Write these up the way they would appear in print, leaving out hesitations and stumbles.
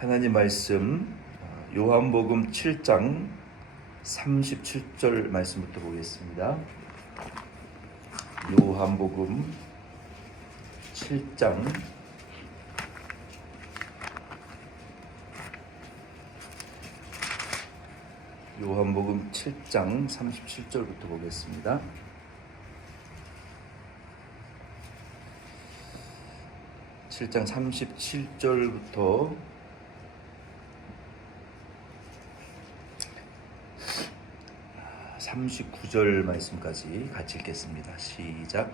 하나님 말씀 요한복음 7장 37절 말씀부터 보겠습니다. 요한복음 7장 37절부터 보겠습니다. (7장 37절부터) 39절 말씀까지 같이 읽겠습니다. 시작.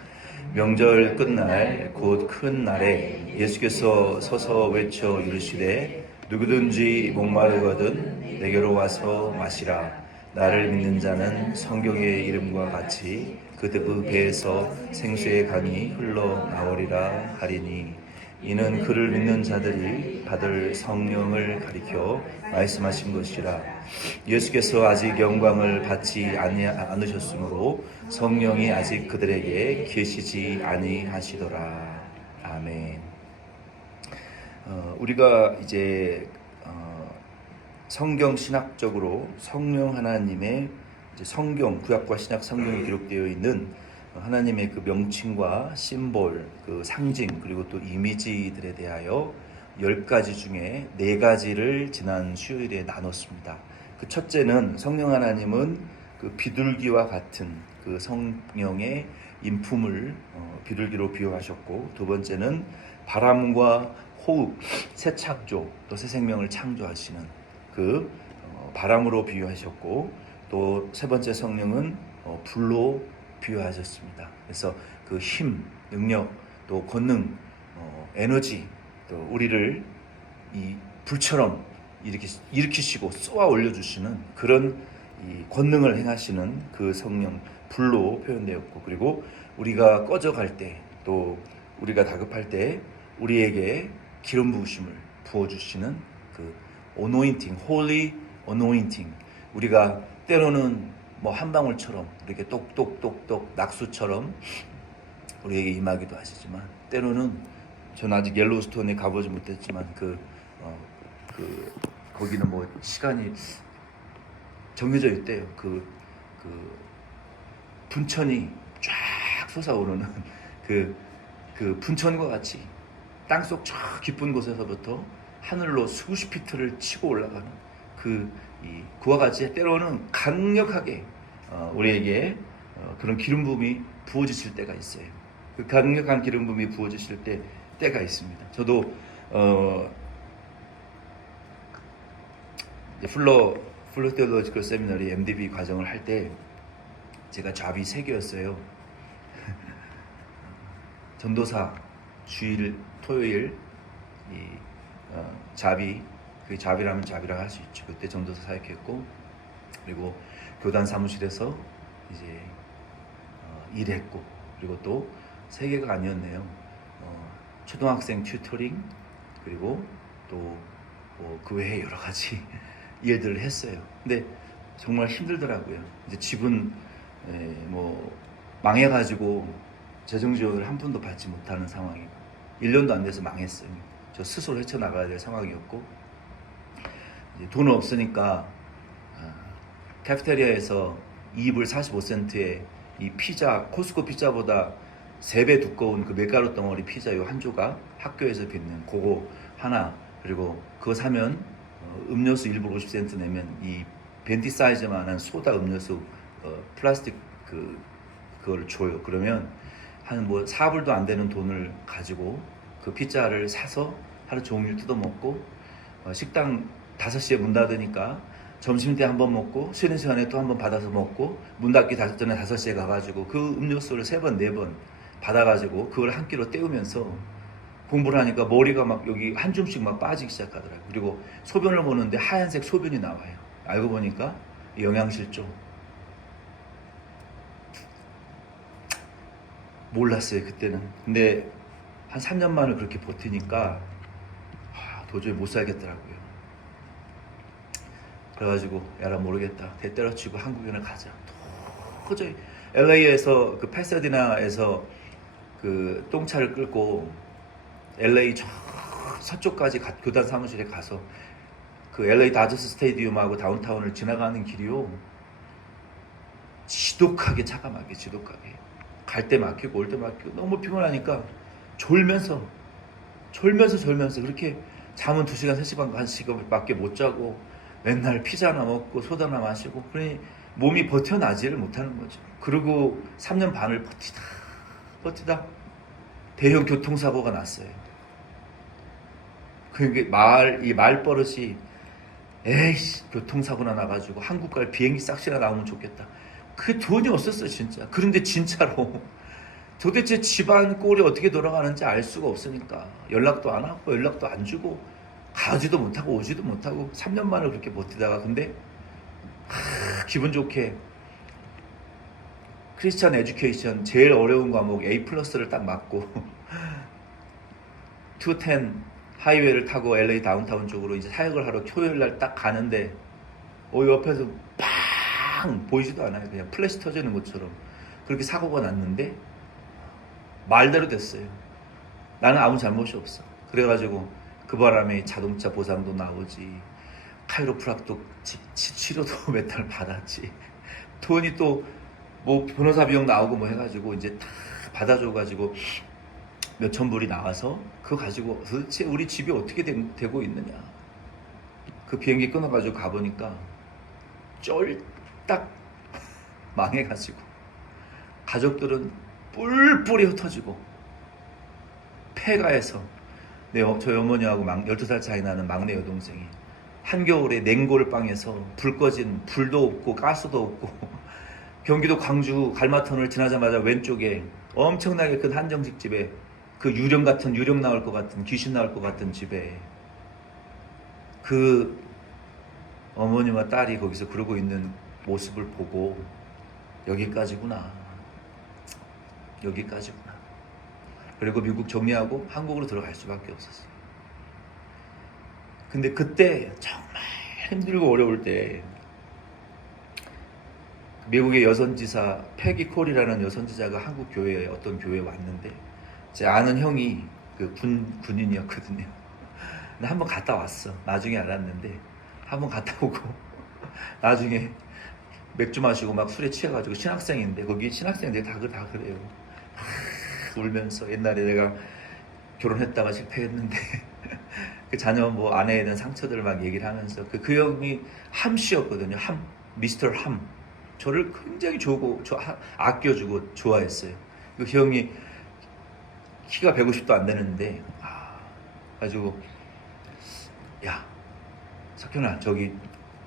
명절 끝날 곧 큰 날에 예수께서 서서 외쳐 이르시되 누구든지 목마르거든 내게로 와서 마시라. 나를 믿는 자는 성경의 이름과 같이 그 배에서 생수의 강이 흘러나오리라 하리니 이는 그를 믿는 자들이 받을 성령을 가리켜 말씀하신 것이라. 예수께서 아직 영광을 받지 않으셨으므로 성령이 아직 그들에게 계시지 아니하시더라. 아멘. 우리가 이제 성경 신학적으로 성령 하나님의 이제 성경, 구약과 신약 성경에 기록되어 있는 하나님의 그 명칭과 심볼, 그 상징, 그리고 또 이미지들에 대하여 10가지 중에 4가지를 지난 수요일에 나눴습니다. 그 첫째는 성령 하나님은 그 비둘기와 같은 그 성령의 인품을 비둘기로 비유하셨고, 두 번째는 바람과 호흡, 새 창조, 또 새 생명을 창조하시는 그 바람으로 비유하셨고, 또 세 번째 성령은 불로 비유하셨습니다. 그래서 그 힘, 능력, 또 권능, 에너지, 또 우리를 이 불처럼 일으키시고 쏘아 올려주시는 그런 이 권능을 행하시는 그 성령, 불로 표현되었고, 그리고 우리가 꺼져갈 때, 또 우리가 다급할 때 우리에게 기름 부으심을 부어주시는 그 anointing, holy anointing. 우리가 때로는 한 방울처럼 이렇게 똑똑똑똑 낙수처럼 우리에게 임하기도 하시지만, 때로는 저는 아직 옐로우스톤에 가보지 못했지만 거기는 시간이 정해져 있대요. 그 분천이 쫙 솟아오르는 그 분천과 같이 땅속 저 깊은 곳에서부터 하늘로 수십 피트를 치고 올라가는 그와 같이 때로는 강력하게 우리에게 그런 기름 부음이 부어지실 때가 있어요. 그 강력한 기름 부음이 부어지실 때가 있습니다. 저도 풀러 테올로지컬 세미너리 MDB 과정을 할 때 제가 잡이 3개였어요. 전도사 주일 토요일 잡이, 그 잡이라면 잡이라고 할 수 있죠. 그때 전도사 사역했고, 그리고 교단 사무실에서 이제 일했고, 그리고 또 3개가 아니었네요. 초등학생 튜터링, 그리고 또 그 외에 여러 가지 일들을 했어요. 근데 정말 힘들더라고요. 이제 집은 망해가지고 재정 지원을 한 푼도 받지 못하는 상황이고, 1년도 안 돼서 망했어요. 저 스스로 헤쳐나가야 될 상황이었고, 이제 돈 없으니까 카페테리아에서 2불 45센트에 이 피자, 코스코 피자보다 3배 두꺼운 그 밀가루 덩어리 피자 요 한 조각, 학교에서 빚는 그거 하나, 그리고 그거 사면 음료수 1불 50센트 내면 이 벤티 사이즈만한 소다 음료수 플라스틱 그걸 줘요. 그러면 한 4불도 안 되는 돈을 가지고 그 피자를 사서 하루 종일 뜯어먹고, 식당 5시에 문 닫으니까 점심때 한 번 먹고, 쉬는 시간에 또 한 번 받아서 먹고, 문 닫기 전에 5시에 가가지고 그 음료수를 3번 4번 받아가지고 그걸 한 끼로 때우면서 공부를 하니까 머리가 막 여기 한 줌씩 막 빠지기 시작하더라고요. 그리고 소변을 보는데 하얀색 소변이 나와요. 알고 보니까 영양실조. 몰랐어요 그때는. 근데 한 3년 만에 그렇게 버티니까 도저히 못 살겠더라고요. 그래가지고 야라 모르겠다, 대 때려치고 한국인을 가자. 도저히 LA에서 그 패사디나에서 그 똥차를 끌고 LA 저 서쪽까지 교단 사무실에 가서 그 LA 다저스 스테디움하고 다운타운을 지나가는 길이요, 지독하게 차가 막혀. 지독하게 갈 때 막히고 올 때 막히고 너무 피곤하니까 졸면서 그렇게 잠은 2시간 3시간 1시간밖에 못 자고 맨날 피자나 먹고 소다나 마시고, 그러니 몸이 버텨나지를 못하는 거죠. 그리고 3년 반을 버티다 대형 교통사고가 났어요. 그게 이 말버릇이, 에이씨 교통사고나 나가지고 한국 갈 비행기 싹시나 나오면 좋겠다. 그 돈이 없었어요 진짜. 그런데 진짜로 도대체 집안 꼴이 어떻게 돌아가는지 알 수가 없으니까 연락도 안 하고 연락도 안 주고 가지도 못하고 오지도 못하고 3년 만에 그렇게 버티다가, 근데 기분 좋게 크리스찬 에듀케이션 제일 어려운 과목 A+를 딱 맞고 210 하이웨이를 타고 LA 다운타운 쪽으로 이제 사역을 하러 토요일날 딱 가는데 옆에서 팡 보이지도 않아요. 그냥 플래시 터지는 것처럼 그렇게 사고가 났는데 말대로 됐어요. 나는 아무 잘못이 없어. 그래가지고 그 바람에 자동차 보상도 나오지, 카이로프락도 치료도 몇 달 받았지, 돈이 또 뭐 변호사 비용 나오고 뭐 해가지고 이제 다 받아줘가지고 몇천 불이 나와서 그거 가지고 도대체 우리 집이 어떻게 되고 있느냐. 그 비행기 끊어가지고 가보니까 쫄딱 망해가지고 가족들은 뿔뿔이 흩어지고, 폐가에서 저희 어머니하고 12살 차이 나는 막내 여동생이 한겨울에 냉골방에서 불 꺼진 불도 없고 가스도 없고 경기도 광주 갈마터널 지나자마자 왼쪽에 엄청나게 큰 한정식 집에 그 유령 나올 것 같은 귀신 나올 것 같은 집에 그 어머니와 딸이 거기서 그러고 있는 모습을 보고 여기까지구나. 그리고 미국 정리하고 한국으로 들어갈 수밖에 없었어요. 근데 그때 정말 힘들고 어려울 때 미국의 여선지사 패기 콜이라는 여선지사가 한국 교회에 어떤 교회에 왔는데, 제 아는 형이 그 군인이었거든요. 근데 한번 갔다 왔어. 나중에 알았는데 한번 갔다 오고 나중에 맥주 마시고 막 술에 취해가지고, 신학생인데 거기 신학생들 다 그래요. 울면서 옛날에 내가 결혼했다가 실패했는데 그 자녀 뭐 아내에 대한 상처들을 막 얘기를 하면서 그 형이 함씨였거든요. 미스터 함. 저를 굉장히 아껴주고 좋아했어요. 그 형이 키가 150도 안 되는데 가지고, 야 석현아, 저기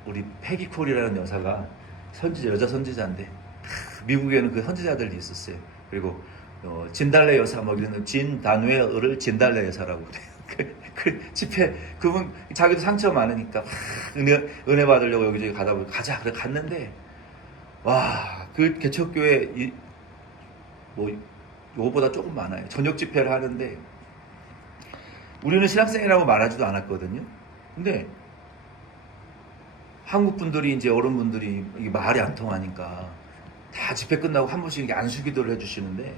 우리 패기 콜이라는 여사가 여자 선지자인데, 미국에는 그 선지자들이 있었어요. 그리고 진달래 여사 뭐 이런 진단웨어를 진달래 여사라고 그래요. 그 집회, 그분 자기도 상처 많으니까 은혜 받으려고 여기저기 가다 보니 가자 그래 갔는데, 와, 그 개척교회 뭐 요거보다 조금 많아요. 저녁 집회를 하는데 우리는 신학생이라고 말하지도 않았거든요. 근데 한국 분들이 이제 어른분들이 이게 말이 안 통하니까 다 집회 끝나고 한 분씩 안수기도를 해주시는데,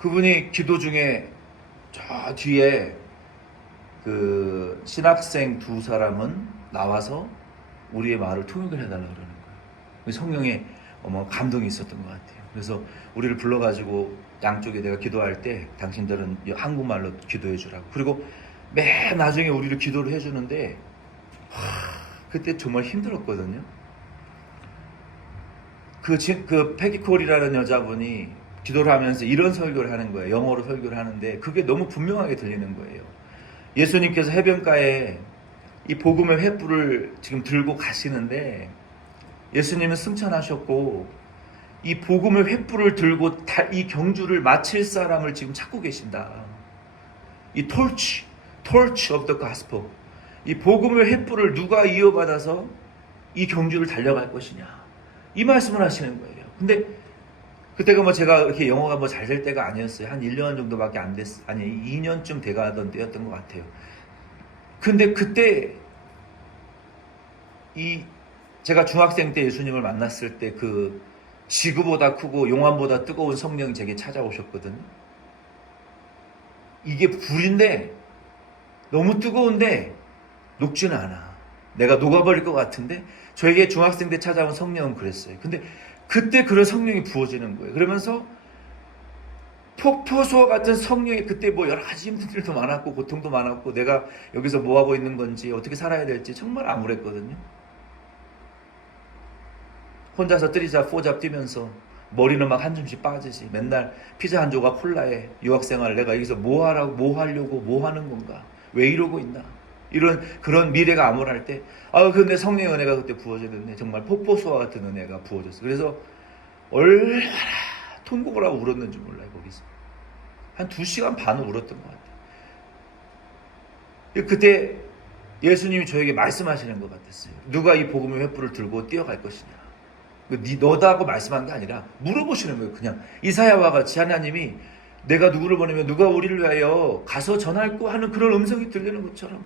그분이 기도 중에 저 뒤에 그 신학생 2사람은 나와서 우리의 말을 통역을 해달라고 그러는 거예요. 성령의 감동이 있었던 것 같아요. 그래서 우리를 불러가지고 양쪽에 내가 기도할 때 당신들은 한국말로 기도해 주라고. 그리고 맨 나중에 우리를 기도를 해주는데 그때 정말 힘들었거든요. 그 패기콜이라는 여자분이 기도를 하면서 이런 설교를 하는 거예요. 영어로 설교를 하는데 그게 너무 분명하게 들리는 거예요. 예수님께서 해변가에 이 복음의 횃불을 지금 들고 가시는데, 예수님은 승천하셨고 이 복음의 횃불을 들고 이 경주를 마칠 사람을 지금 찾고 계신다. 이 torch of the gospel, 이 복음의 횃불을 누가 이어받아서 이 경주를 달려갈 것이냐, 이 말씀을 하시는 거예요. 근데 그때가 뭐 제가 이렇게 영어가 뭐 잘 될 때가 아니었어요. 한 1년 정도밖에 안 됐, 2년쯤 돼가던 때였던 것 같아요. 근데 그때 제가 중학생 때 예수님을 만났을 때 그 지구보다 크고 용암보다 뜨거운 성령이 제게 찾아오셨거든요. 이게 불인데 너무 뜨거운데 녹지는 않아. 내가 녹아버릴 것 같은데 저에게 중학생 때 찾아온 성령은 그랬어요. 근데 그때 그런 성령이 부어지는 거예요. 그러면서 폭포수와 같은 성령이 그때 뭐 여러 가지 힘든 일도 많았고 고통도 많았고 내가 여기서 뭐 하고 있는 건지 어떻게 살아야 될지 정말 암울했거든요. 혼자서 뜨리잡 포잡 뛰면서 머리는 막 한 줌씩 빠지지. 맨날 피자 한 조각 콜라에 유학생활 내가 여기서 뭐 하라고 뭐 하려고 뭐 하는 건가 왜 이러고 있나 이런 그런 미래가 암울할 때 근데 성령의 은혜가 그때 부어졌는데 정말 폭포수와 같은 은혜가 부어졌어. 그래서 얼마나 통곡을 하고 울었는지 몰라요. 거기서 한 2시간 반을 울었던 것 같아요. 그때 예수님이 저에게 말씀하시는 것 같았어요. 누가 이 복음의 횃불을 들고 뛰어갈 것이냐. 너다 하고 말씀한 게 아니라 물어보시는 거예요. 그냥 이사야와 같이 하나님이 내가 누구를 보내면 누가 우리를 위하여 가서 전할고 하는 그런 음성이 들리는 것처럼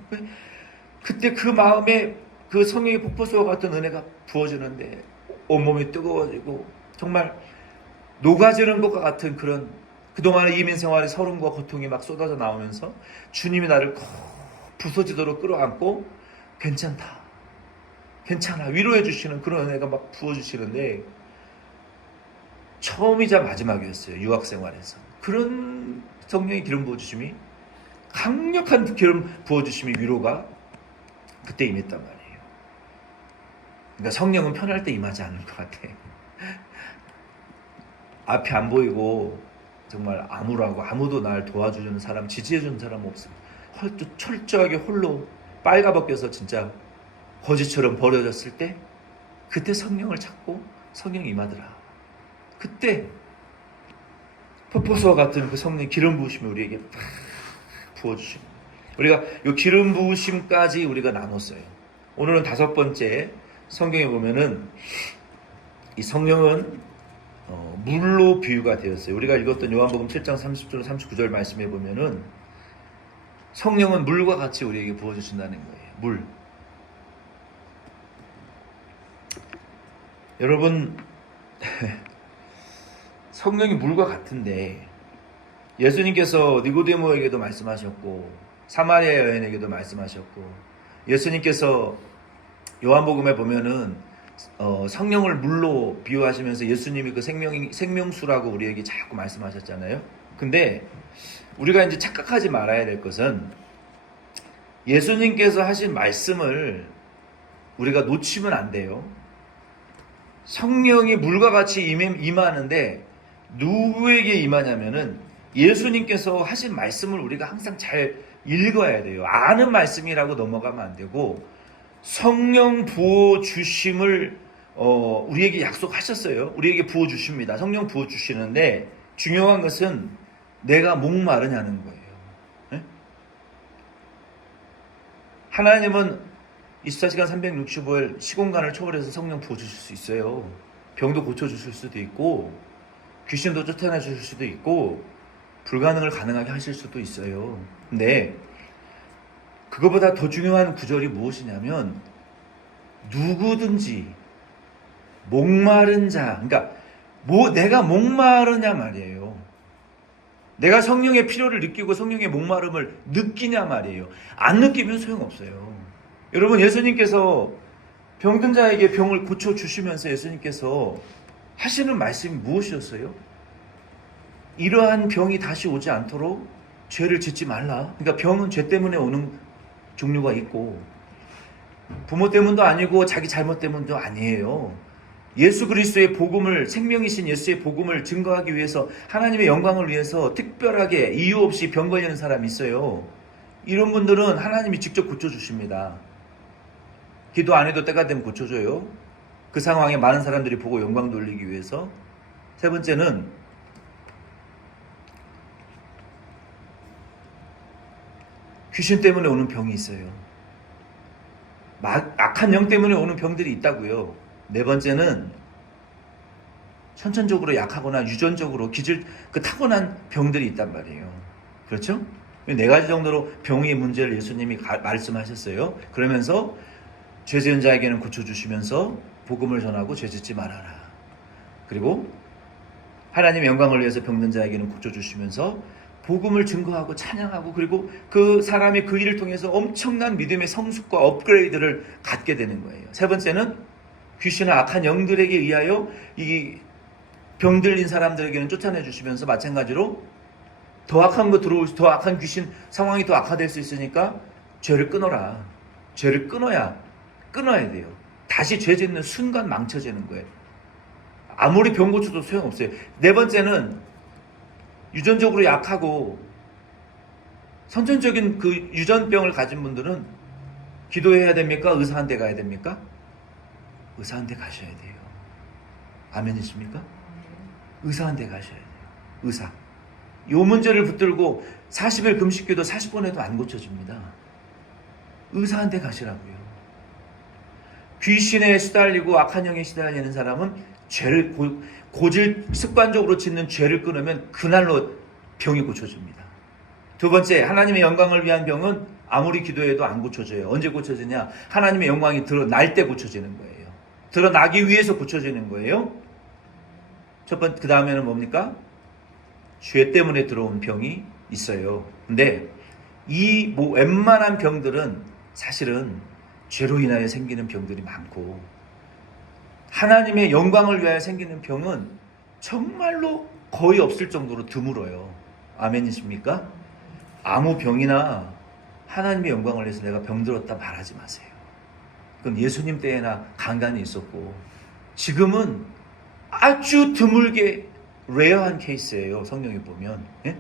그때 그 마음에 그 성령의 폭포수와 같은 은혜가 부어지는데 온몸이 뜨거워지고 정말 녹아지는 것과 같은 그런 그동안의 이민 생활의 서름과 고통이 막 쏟아져 나오면서 주님이 나를 꼭 부서지도록 끌어안고 괜찮다. 괜찮아. 위로해 주시는 그런 은혜가 막 부어주시는데 처음이자 마지막이었어요. 유학생활에서. 그런 성령의 기름 부어주심이 강력한 기름 부어주심이 위로가 그때 임했단 말이에요. 그러니까 성령은 편할 때 임하지 않을 것 같아. 앞이 안 보이고 정말 암울하고 아무도 날 도와주는 사람, 지지해주는 사람 없습니다. 철저하게 홀로 빨가벗겨서 진짜 거지처럼 버려졌을 때 그때 성령을 찾고 성령이 임하더라. 그때 폭포수와 같은 그 성령의 기름 부으심이 우리에게 팍 부어주시고 우리가 이 기름 부으심까지 우리가 나눴어요. 오늘은 5번째 성경에 보면은 이 성령은 물로 비유가 되었어요. 우리가 읽었던 요한복음 7장 30절 39절 말씀에 보면은 성령은 물과 같이 우리에게 부어주신다는 거예요. 물. 여러분 성령이 물과 같은데 예수님께서 니고데모에게도 말씀하셨고 사마리아 여인에게도 말씀하셨고 예수님께서 요한복음에 보면은 성령을 물로 비유하시면서 예수님이 그 생명수라고 우리에게 자꾸 말씀하셨잖아요. 근데 우리가 이제 착각하지 말아야 될 것은 예수님께서 하신 말씀을 우리가 놓치면 안 돼요. 성령이 물과 같이 임하는데 누구에게 임하냐면은 예수님께서 하신 말씀을 우리가 항상 잘 읽어야 돼요. 아는 말씀이라고 넘어가면 안 되고 성령 부어주심을 우리에게 약속하셨어요. 우리에게 부어주십니다. 성령 부어주시는데 중요한 것은 내가 목마르냐는 거예요. 네? 하나님은 24시간 365일 시공간을 초월해서 성령 부어주실 수 있어요. 병도 고쳐주실 수도 있고 귀신도 쫓아내주실 수도 있고 불가능을 가능하게 하실 수도 있어요. 근데 그거보다 더 중요한 구절이 무엇이냐면 누구든지 목마른 자, 그러니까 내가 목마르냐 말이에요. 내가 성령의 필요를 느끼고 성령의 목마름을 느끼냐 말이에요. 안 느끼면 소용없어요. 여러분 예수님께서 병든 자에게 병을 고쳐주시면서 예수님께서 하시는 말씀이 무엇이었어요? 이러한 병이 다시 오지 않도록 죄를 짓지 말라. 그러니까 병은 죄 때문에 오는 종류가 있고 부모 때문도 아니고 자기 잘못 때문도 아니에요. 예수 그리스도의 복음을 생명이신 예수의 복음을 증거하기 위해서 하나님의 영광을 위해서 특별하게 이유 없이 병 걸리는 사람이 있어요. 이런 분들은 하나님이 직접 고쳐주십니다. 기도 안 해도 때가 되면 고쳐줘요. 그 상황에 많은 사람들이 보고 영광 돌리기 위해서. 세 번째는 귀신 때문에 오는 병이 있어요. 악한 영 때문에 오는 병들이 있다고요. 네 번째는 선천적으로 약하거나 유전적으로 타고난 병들이 있단 말이에요. 그렇죠? 4가지 정도로 병의 문제를 예수님이 말씀하셨어요. 그러면서 죄 지은 자에게는 고쳐주시면서 복음을 전하고 죄 짓지 말아라. 그리고 하나님의 영광을 위해서 병든 자에게는 고쳐주시면서 복음을 증거하고 찬양하고 그리고 그 사람이 그 일을 통해서 엄청난 믿음의 성숙과 업그레이드를 갖게 되는 거예요. 세 번째는 귀신과 악한 영들에게 의하여 이 병들린 사람들에게는 쫓아내 주시면서 마찬가지로 더 악한 거 들어올 더 악한 귀신 상황이 더 악화될 수 있으니까 죄를 끊어라. 죄를 끊어야 돼요. 다시 죄 짓는 순간 망쳐지는 거예요. 아무리 병 고쳐도 소용없어요. 네 번째는 유전적으로 약하고 선천적인 그 유전병을 가진 분들은 기도해야 됩니까? 의사한테 가야 됩니까? 의사한테 가셔야 돼요. 아멘이십니까? 의사한테 가셔야 돼요. 의사. 요 문제를 붙들고 40일 금식기도 40번 해도 안 고쳐집니다. 의사한테 가시라고요. 귀신에 시달리고 악한 영에 시달리는 사람은 죄를 고질 습관적으로 짓는 죄를 끊으면 그날로 병이 고쳐집니다. 두 번째, 하나님의 영광을 위한 병은 아무리 기도해도 안 고쳐져요. 언제 고쳐지냐? 하나님의 영광이 드러날 때 고쳐지는 거예요. 드러나기 위해서 고쳐지는 거예요. 첫 번째, 그 다음에는 뭡니까? 죄 때문에 들어온 병이 있어요. 근데 이 웬만한 병들은 사실은 죄로 인하여 생기는 병들이 많고 하나님의 영광을 위하여 생기는 병은 정말로 거의 없을 정도로 드물어요. 아멘이십니까? 아무 병이나 하나님의 영광을 위해서 내가 병들었다 말하지 마세요. 그건 예수님 때에나 간간히 있었고 지금은 아주 드물게 레어한 케이스예요. 성경에 보면. 예?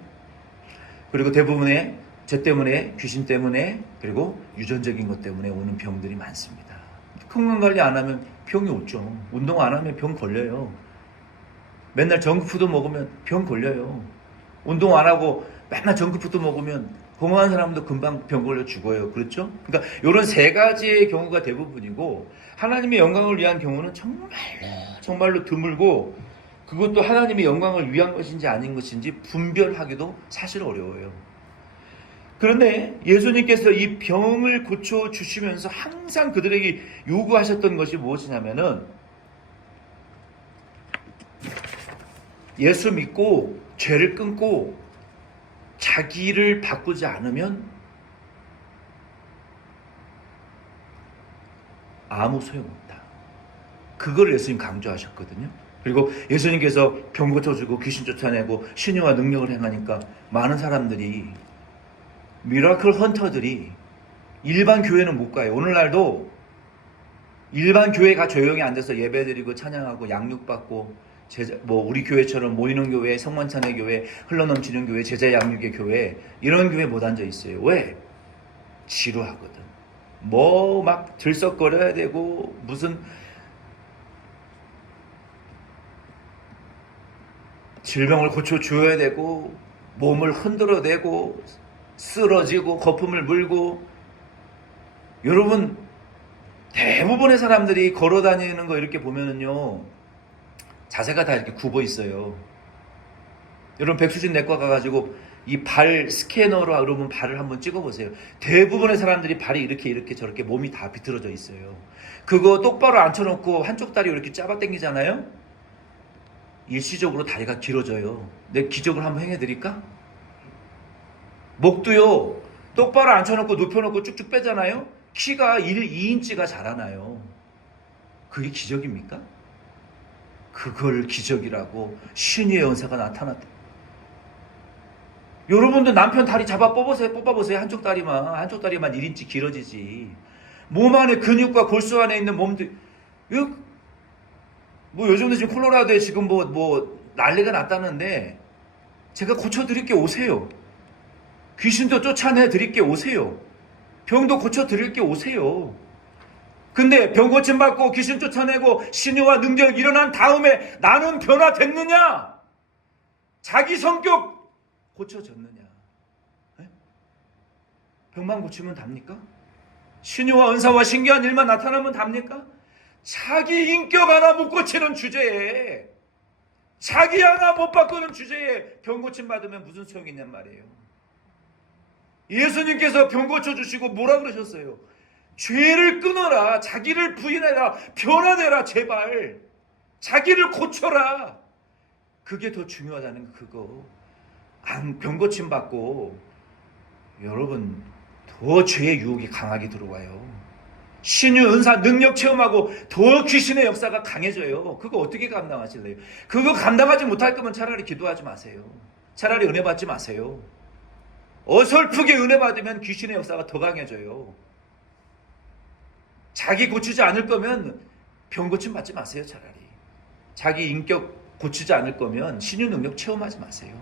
그리고 대부분의 죄 때문에, 귀신 때문에, 그리고 유전적인 것 때문에 오는 병들이 많습니다. 건강관리 안 하면 병이 오죠. 운동 안 하면 병 걸려요. 맨날 정크푸드 먹으면 병 걸려요. 운동 안 하고 맨날 정크푸드 먹으면 건강한 사람도 금방 병 걸려 죽어요. 그렇죠? 그러니까 이런 세 가지의 경우가 대부분이고 하나님의 영광을 위한 경우는 정말로 드물고 그것도 하나님의 영광을 위한 것인지 아닌 것인지 분별하기도 사실 어려워요. 그런데 예수님께서 이 병을 고쳐주시면서 항상 그들에게 요구하셨던 것이 무엇이냐면은 예수 믿고 죄를 끊고 자기를 바꾸지 않으면 아무 소용없다. 그걸 예수님 강조하셨거든요. 그리고 예수님께서 병 고쳐주고 귀신 쫓아내고 신유와 능력을 행하니까 많은 사람들이 미라클 헌터들이 일반 교회는 못 가요. 오늘날도 일반 교회가 조용히 앉아서 예배드리고 찬양하고 양육받고 우리 교회처럼 모이는 교회, 성만찬의 교회, 흘러넘치는 교회, 제자 양육의 교회 이런 교회 못 앉아 있어요. 왜? 지루하거든. 막 들썩거려야 되고 무슨 질병을 고쳐줘야 되고 몸을 흔들어대고 쓰러지고 거품을 물고 여러분 대부분의 사람들이 걸어다니는 거 이렇게 보면은요 자세가 다 이렇게 굽어 있어요. 여러분 백수진 내과 가가지고 이 발 스캐너로 여러분 발을 한번 찍어보세요. 대부분의 사람들이 발이 이렇게 저렇게 몸이 다 비틀어져 있어요. 그거 똑바로 앉혀놓고 한쪽 다리 이렇게 잡아당기잖아요. 일시적으로 다리가 길어져요. 내 기적을 한번 행해드릴까? 목도요 똑바로 앉혀놓고 눕혀놓고 쭉쭉 빼잖아요. 키가 2인치가 자라나요. 그게 기적입니까? 그걸 기적이라고 신유의 은사가 나타났다. 여러분도 남편 다리 잡아 뽑아보세요. 한쪽 다리만 1인치 길어지지. 몸 안에 근육과 골수 안에 있는 몸들 요즘도 지금 콜로라도에 지금 난리가 났다는데 제가 고쳐드릴게 오세요. 귀신도 쫓아내드릴게 오세요. 병도 고쳐드릴게 오세요. 근데 병 고침받고 귀신 쫓아내고 신유와 능력 일어난 다음에 나는 변화됐느냐? 자기 성격 고쳐졌느냐? 네? 병만 고치면 답니까? 신유와 은사와 신기한 일만 나타나면 답니까? 자기 인격 하나 못 고치는 주제에 자기 하나 못 바꾸는 주제에 병 고침 받으면 무슨 소용이 있냔 말이에요. 예수님께서 병 고쳐주시고 뭐라 그러셨어요? 죄를 끊어라. 자기를 부인해라. 변화되라. 제발. 자기를 고쳐라. 그게 더 중요하다는 그거. 병 고침 받고 여러분 더 죄의 유혹이 강하게 들어와요. 신유 은사 능력 체험하고 더 귀신의 역사가 강해져요. 그거 어떻게 감당하실래요? 그거 감당하지 못할 거면 차라리 기도하지 마세요. 차라리 은혜 받지 마세요. 어설프게 은혜 받으면 귀신의 역사가 더 강해져요. 자기 고치지 않을 거면 병 고침 받지 마세요. 차라리 자기 인격 고치지 않을 거면 신유 능력 체험하지 마세요.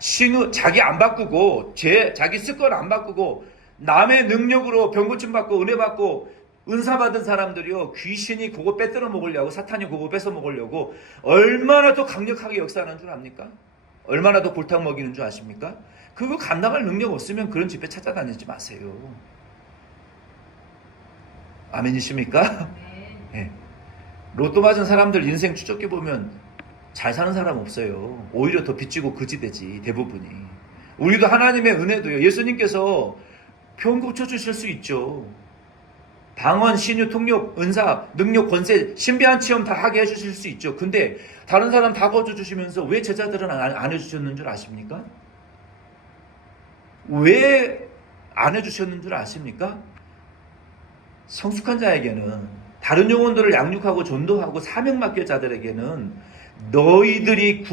신유 자기 안 바꾸고 자기 습관 안 바꾸고 남의 능력으로 병 고침 받고 은혜 받고 은사 받은 사람들이요, 귀신이 그거 빼들어 먹으려고, 사탄이 그거 뺏어 먹으려고 얼마나 더 강력하게 역사하는 줄 압니까? 얼마나 더 골탕 먹이는 줄 아십니까? 그거 감당할 능력 없으면 그런 집회 찾아다니지 마세요. 아멘이십니까? 네. 로또 맞은 사람들 인생 추적해 보면 잘 사는 사람 없어요. 오히려 더 빚지고 거지되지, 대부분이. 우리도 하나님의 은혜도요, 예수님께서 병 고쳐주실 수 있죠. 방언, 신유, 통역, 은사, 능력, 권세, 신비한 체험 다 하게 해주실 수 있죠. 근데 다른 사람 다 거쳐주시면서 왜 제자들은 안 해주셨는 줄 아십니까? 왜 안 해주셨는 줄 아십니까? 성숙한 자에게는, 다른 영혼들을 양육하고 전도하고 사명 맡길 자들에게는 너희들이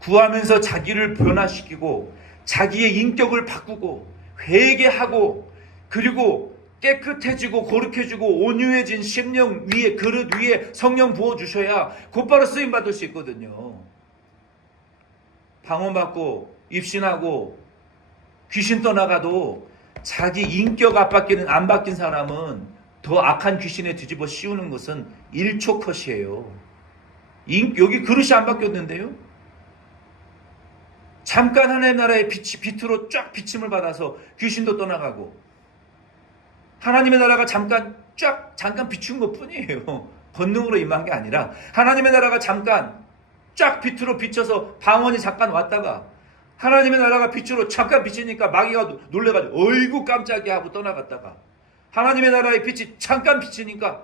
구하면서 자기를 변화시키고 자기의 인격을 바꾸고 회개하고 그리고 깨끗해지고 거룩해지고 온유해진 심령 위에, 그릇 위에 성령 부어주셔야 곧바로 쓰임받을 수 있거든요. 방언받고 입신하고 귀신 떠나가도 자기 인격 안 바뀐 사람은 더 악한 귀신에 뒤집어 씌우는 것은 1초 컷이에요. 여기 그릇이 안 바뀌었는데요. 잠깐 하나님 나라의 빛으로 쫙 비침을 받아서 귀신도 떠나가고, 하나님의 나라가 잠깐 비춘 것 뿐이에요. 권능으로 임한 게 아니라 하나님의 나라가 잠깐 쫙 빛으로 비쳐서 방언이 잠깐 왔다가 하나님의 나라가 빛으로 잠깐 비치니까 마귀가 놀래가지고 어이구 깜짝이야 하고 떠나갔다가 하나님의 나라의 빛이 잠깐 비치니까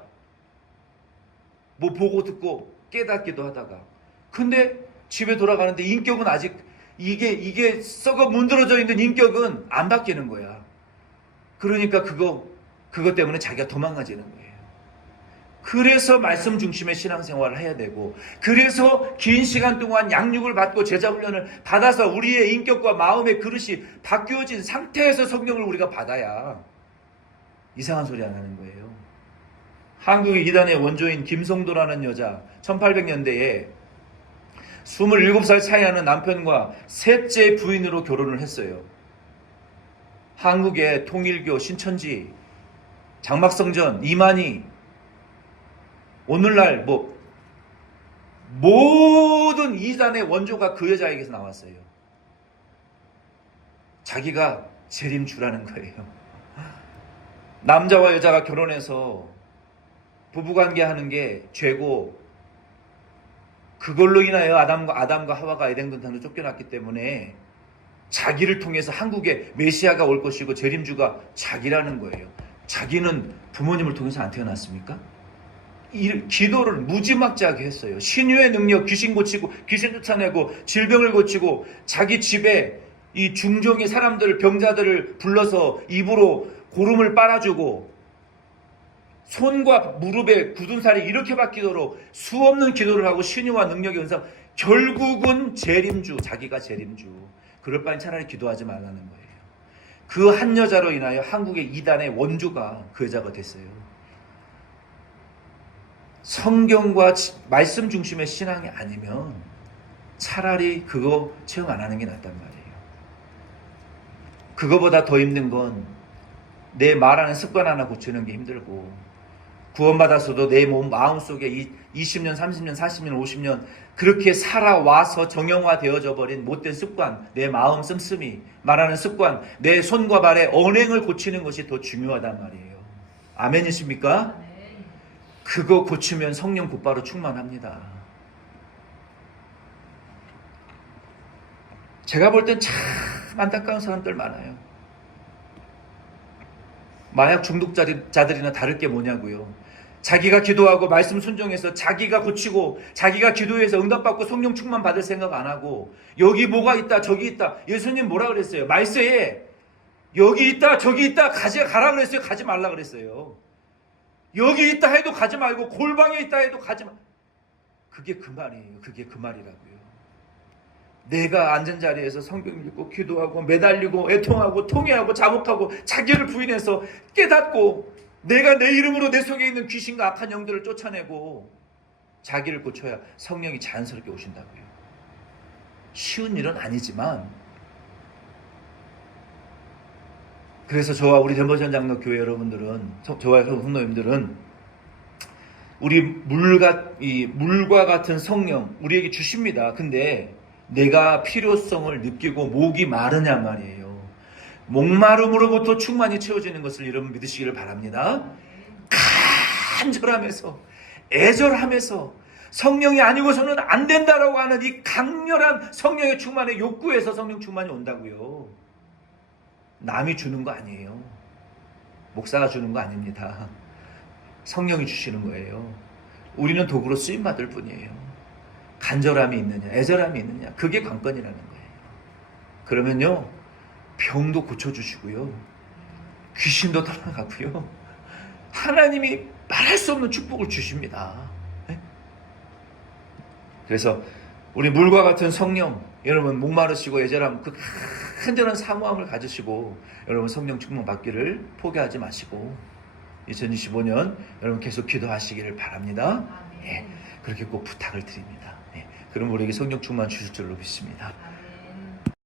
뭐 보고 듣고 깨닫기도 하다가, 근데 집에 돌아가는데 인격은 아직 이게 썩어 문드러져 있는 인격은 안 바뀌는 거야. 그러니까 그것 때문에 자기가 도망가지는 거예요. 그래서 말씀 중심의 신앙생활을 해야 되고, 그래서 긴 시간 동안 양육을 받고 제자훈련을 받아서 우리의 인격과 마음의 그릇이 바뀌어진 상태에서 성경을 우리가 받아야 이상한 소리 안 하는 거예요. 한국의 이단의 원조인 김성도라는 여자, 1800년대에 27살 차이나는 남편과 셋째 부인으로 결혼을 했어요. 한국의 통일교, 신천지, 장막성전, 이만희, 오늘날 모든 이단의 원조가 그 여자에게서 나왔어요. 자기가 재림주라는 거예요. 남자와 여자가 결혼해서 부부관계 하는 게 죄고, 그걸로 인하여 아담과 하와가 에덴 동산으로 쫓겨났기 때문에 자기를 통해서 한국에 메시아가 올 것이고 재림주가 자기라는 거예요. 자기는 부모님을 통해서 안 태어났습니까? 기도를 무지막지하게 했어요. 신유의 능력, 귀신 고치고, 귀신 쫓아내고, 질병을 고치고, 자기 집에 이 중종의 사람들을, 병자들을 불러서 입으로 고름을 빨아주고, 손과 무릎에 굳은 살이 이렇게 바뀌도록 수없는 기도를 하고 신유와 능력의 은사, 결국은 재림주, 자기가 재림주. 그럴 바엔 차라리 기도하지 말라는 거예요. 그 한 여자로 인하여 한국의 이단의 원조가 그 여자가 됐어요. 성경과 말씀 중심의 신앙이 아니면 차라리 그거 체험 안 하는 게 낫단 말이에요. 그거보다 더 힘든 건 내 말하는 습관 하나 고치는 게 힘들고, 구원받았어도 내 마음 속에 20년, 30년, 40년, 50년 그렇게 살아와서 정형화되어져 버린 못된 습관, 내 마음 씀씀이, 말하는 습관, 내 손과 발의 언행을 고치는 것이 더 중요하단 말이에요. 아멘이십니까? 그거 고치면 성령 곧바로 충만합니다. 제가 볼 땐 참 안타까운 사람들 많아요. 마약 중독자들이나 다를 게 뭐냐고요. 자기가 기도하고 말씀 순종해서 자기가 고치고 자기가 기도해서 응답받고 성령 충만 받을 생각 안 하고 여기 뭐가 있다 저기 있다. 예수님 뭐라 그랬어요? 말세에 여기 있다 저기 있다 가라 그랬어요? 가지 말라 그랬어요. 여기 있다 해도 가지 말고 골방에 있다 해도 가지 마. 그게 그 말이에요. 그게 그 말이라고요. 내가 앉은 자리에서 성경 읽고 기도하고 매달리고 애통하고 통회하고 자복하고 자기를 부인해서 깨닫고 내가 내 이름으로 내 속에 있는 귀신과 악한 영들을 쫓아내고 자기를 고쳐야 성령이 자연스럽게 오신다고요. 쉬운 일은 아니지만, 그래서 저와 우리 덴버전 장로 교회 여러분들은, 저와 성도님들은 우리 물과 같은 성령 우리에게 주십니다. 근데 내가 필요성을 느끼고 목이 마르냐 말이에요. 목마름으로부터 충만히 채워지는 것을 여러분 믿으시기를 바랍니다. 간절하면서 애절하면서 성령이 아니고서는 안 된다라고 하는 이 강렬한 성령의 충만의 욕구에서 성령 충만이 온다고요. 남이 주는 거 아니에요. 목사가 주는 거 아닙니다. 성령이 주시는 거예요. 우리는 도구로 쓰임받을 뿐이에요. 간절함이 있느냐 애절함이 있느냐 그게 관건이라는 거예요. 그러면요 병도 고쳐주시고요 귀신도 떠나가고요 하나님이 말할 수 없는 축복을 주십니다. 네? 그래서 우리 물과 같은 성령 여러분 목마르시고 애절함 그 간절한 사모함을 가지시고 여러분 성령 충만 받기를 포기하지 마시고 2025년 여러분 계속 기도하시기를 바랍니다. 예, 그렇게 꼭 부탁을 드립니다. 예, 그럼 우리에게 성령 충만 주실 줄로 믿습니다.